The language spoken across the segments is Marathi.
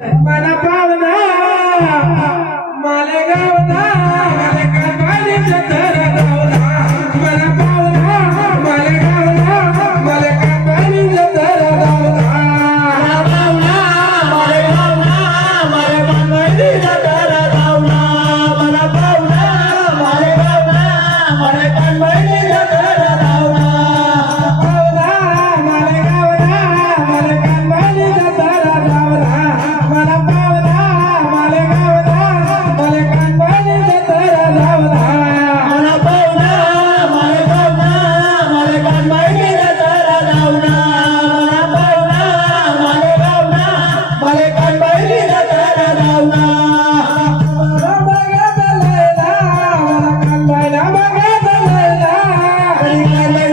मला पावना मालेगावना. Thank you.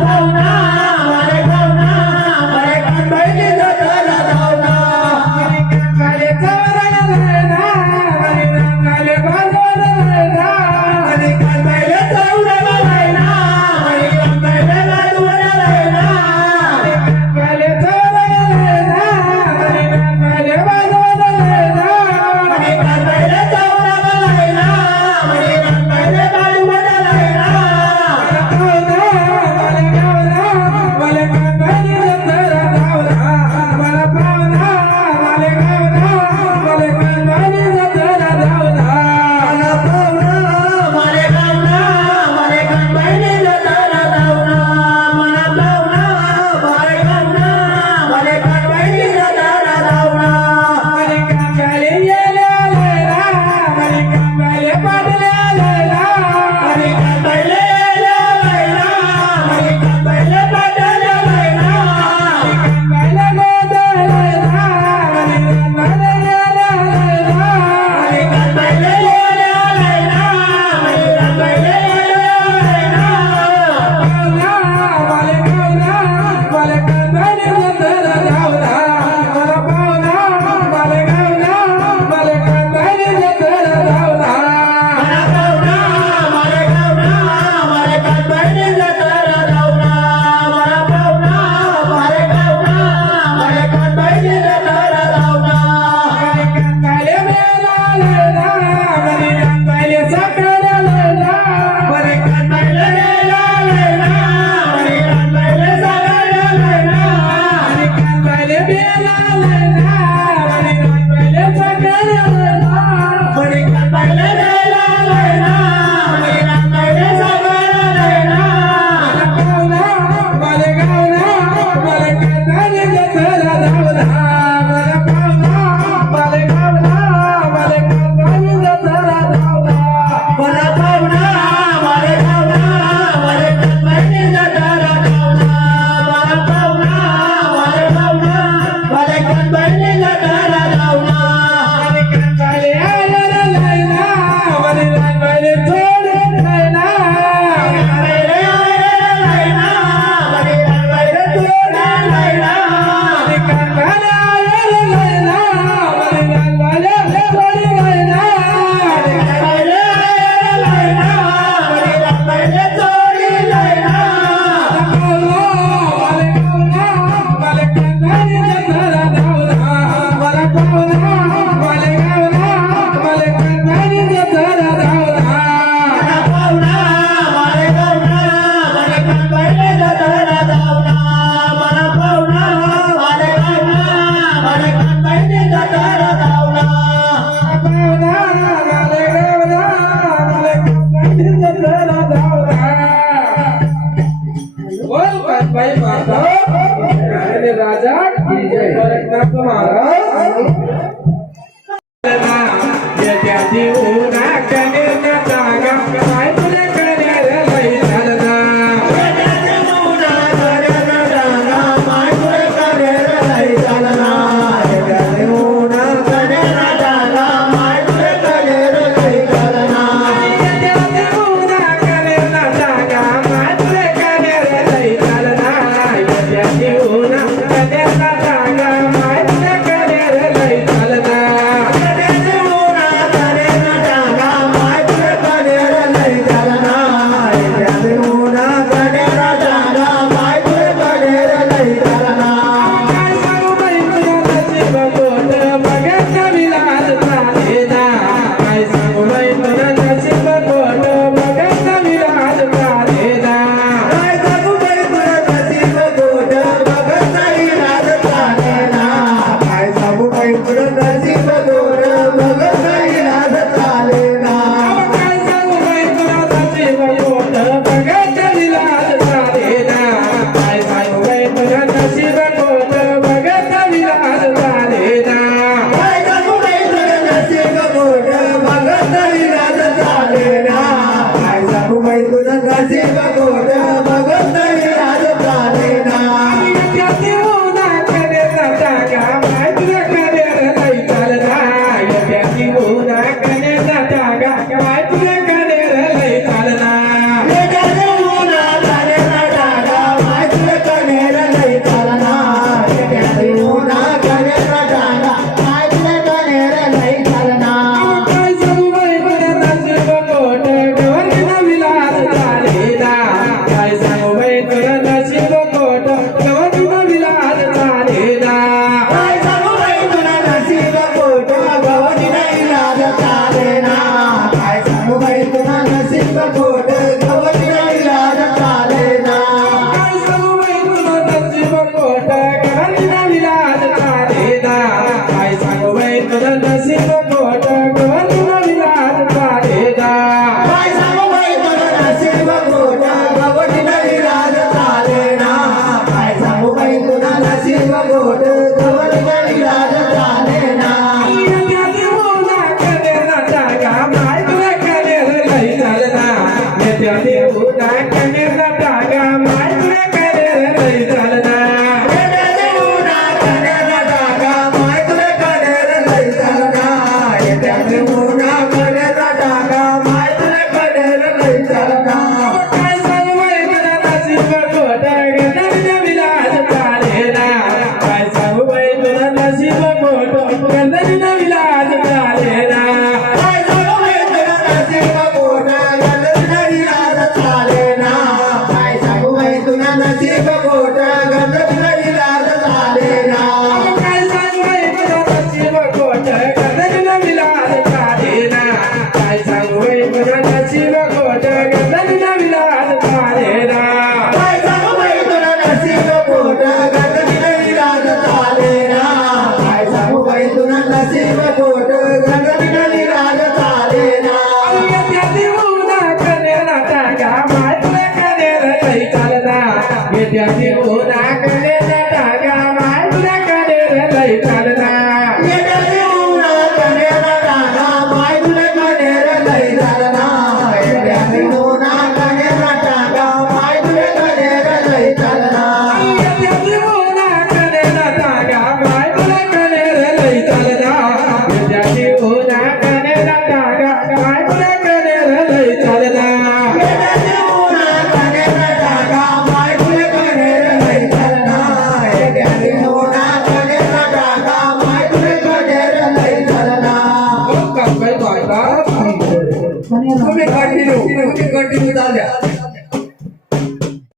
Oh no.